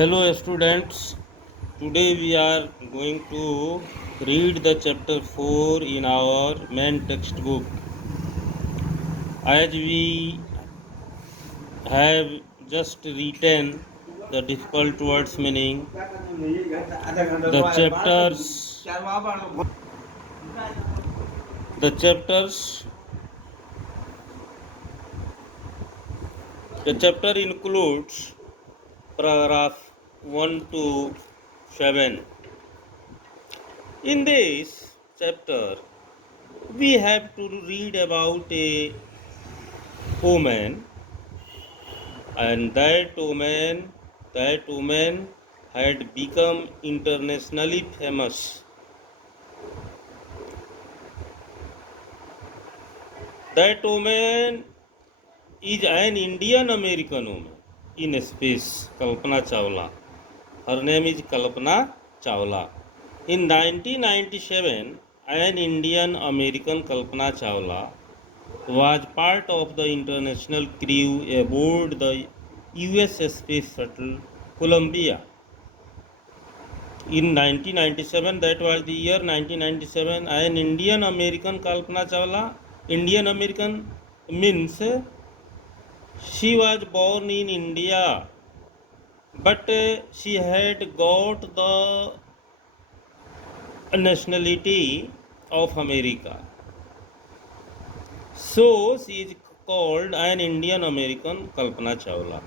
Hello students, today we are going to read the chapter 4 in our main textbook. As we have just written the difficult words meaning, the the chapters, the chapter includes paragraph 1 to 7. In this chapter, we have to read about a woman, and that woman had become internationally famous. That woman is an Indian American woman in space, Kalpana Chawla. Her name is Kalpana Chawla. In 1997, an Indian American Kalpana Chawla was part of the international crew aboard the US Space Shuttle Columbia. In 1997, that was the year 1997, an Indian American Kalpana Chawla. Indian American means she was born in India, but she had got the nationality of America. So she is called an Indian American Kalpana Chawla.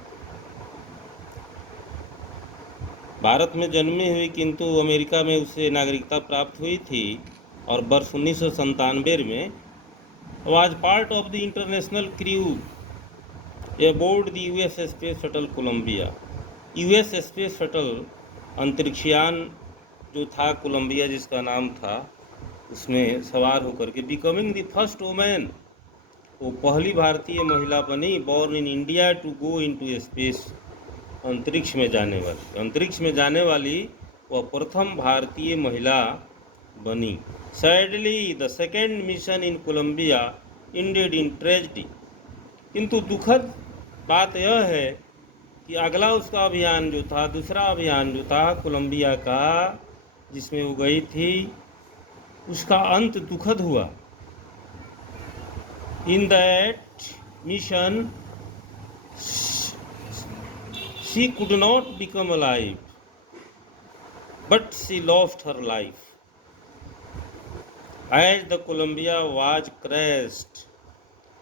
Bharat में जन्मी हुई किंतु America में उसे नागरिकता प्राप्त हुई थी और वर्ष 1997 में was part of the international crew aboard the US Space Shuttle Columbia. US Space Shuttle अंतरिक्षयान जो था कोलंबिया जिसका नाम था, उसमें सवार होकर के बिकमिंग द फर्स्ट वुमेन, वो पहली भारतीय महिला बनी, born in India to go into space, अंतरिक्ष में जाने वाली वह प्रथम भारतीय महिला बनी. Sadly the second mission in Columbia ended in tragedy. किंतु दुखद बात यह है कि अगला उसका अभियान जो था, दूसरा अभियान जो था कोलंबिया का, जिसमें वो गई थी, उसका अंत दुखद हुआ. In that mission she could not become alive, but she lost her life. As the Columbia was crashed,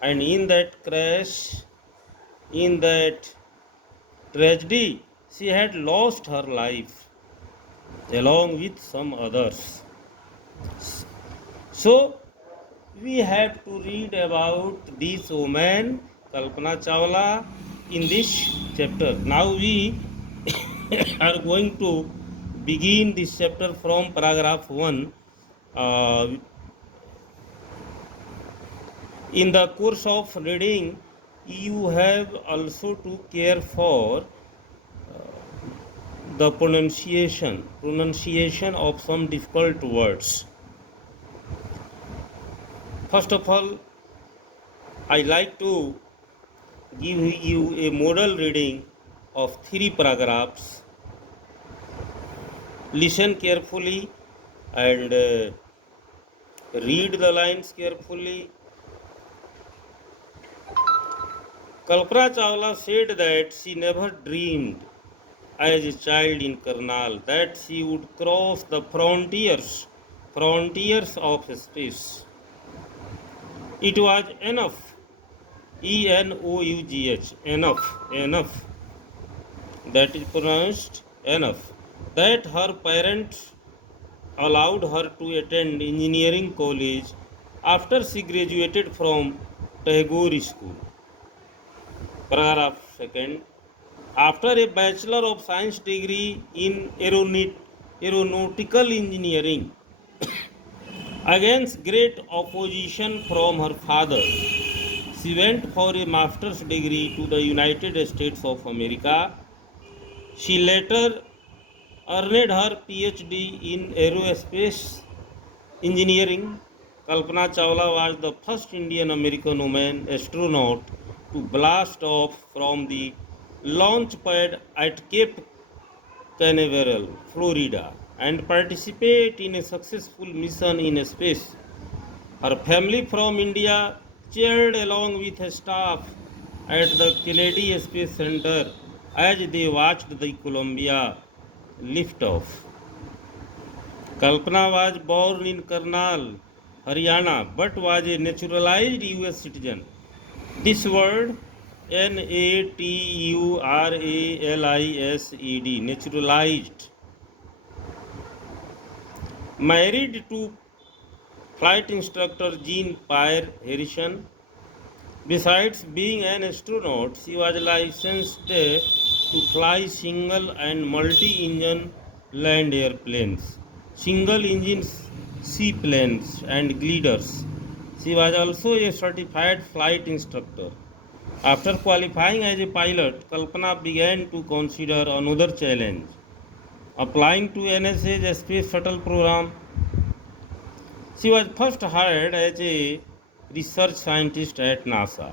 and in that tragedy, she had lost her life along with some others. So, we have to read about this woman, Kalpana Chawla, in this chapter. Now we are going to begin this chapter from paragraph 1. In the course of reading, you have also to care for the pronunciation of some difficult words. First of all, I like to give you a model reading of 3 paragraphs. Listen carefully and read the lines carefully. Kalpana Chawla said that she never dreamed as a child in Karnal that she would cross the frontiers of space. It was enough, ENOUGH, enough, that is pronounced enough, that her parents allowed her to attend engineering college after she graduated from Tagore School. Paragraph 2. After a Bachelor of Science degree in aeronautical engineering, against great opposition from her father, she went for a master's degree to the United States of America. She later earned her PhD in aerospace engineering. Kalpana Chawla was the first Indian American woman astronaut to blast off from the launch pad at Cape Canaveral, Florida, and participate in a successful mission in space. Her family from India cheered along with her staff at the Kennedy Space Center as they watched the Columbia liftoff. Kalpana was born in Karnal, Haryana, but was a naturalized US citizen. This word naturalised, naturalized, married to flight instructor Jean Pierre Harrison. Besides being an astronaut, she was licensed to fly single and multi-engine land airplanes, single engine seaplanes and gliders. She was also a certified flight instructor. After qualifying as a pilot, Kalpana began to consider another challenge, applying to NASA's Space Shuttle program. She was first hired as a research scientist at NASA.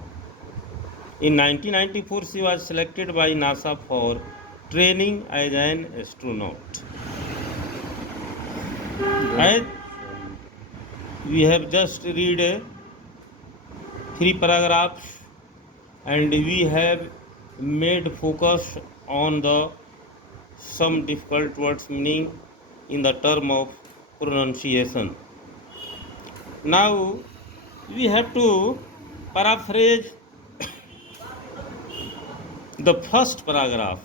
In 1994, she was selected by NASA for training as an astronaut. As we have just read 3 paragraphs, and we have made focus on the some difficult words meaning in the term of pronunciation. Now we have to paraphrase the first paragraph.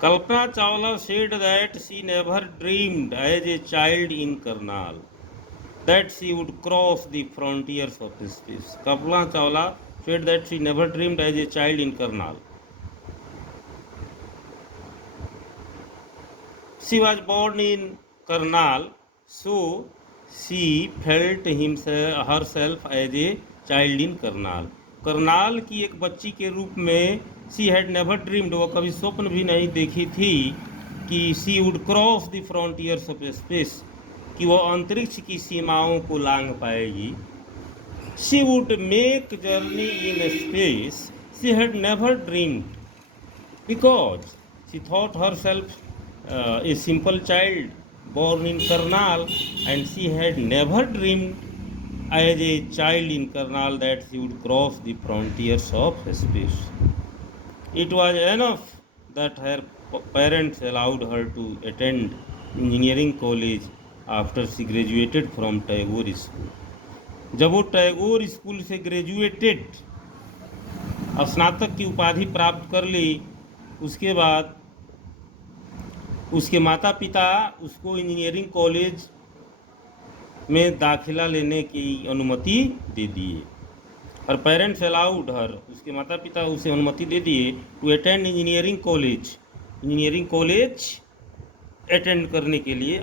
Kalpana Chawla said that she never dreamed as a child in Karnal that she would cross the frontiers of space. Kalpana Chawla said that she never dreamed as a child in Karnal. She was born in Karnal, so she felt herself as a child in Karnal. Karnal की एक बच्ची के रूप में she had never dreamed, वो कभी स्वप्न भी नहीं देखी थी कि she would cross the frontiers of space, कि वो अंतरिक्ष की सीमाओं को लांघ पाएगी. She would make journey in space. She had never dreamed because she thought herself a simple child born in Karnal, and she had never dreamed as a child in Karnal that she would cross the frontiers of space. It was enough that her parents allowed her to attend engineering college after she graduated from Tagore School. जब वो Tagore school से graduated, स्नातक की उपाधि प्राप्त कर ली, उसके बाद उसके माता पिता उसको इंजीनियरिंग कॉलेज में दाखिला लेने की अनुमति दे दिए. हर पेरेंट्स अलाउड हर, उसके माता पिता उसे अनुमति दे दिए to attend engineering college attend करने के लिए.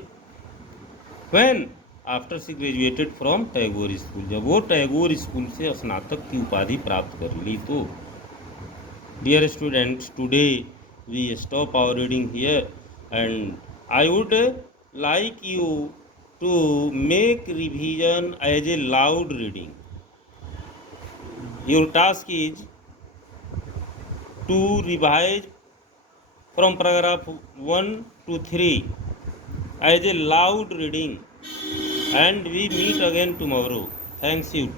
When after she graduated from Tagore school, जब वो टैगोर स्कूल से स्नातक की उपाधि प्राप्त कर ली. तो dear students, today we stop our reading here, and I would like you to make revision as a loud reading. Your task is to revise from paragraph 1 to 3 as a loud reading, and we meet again tomorrow. Thanks you.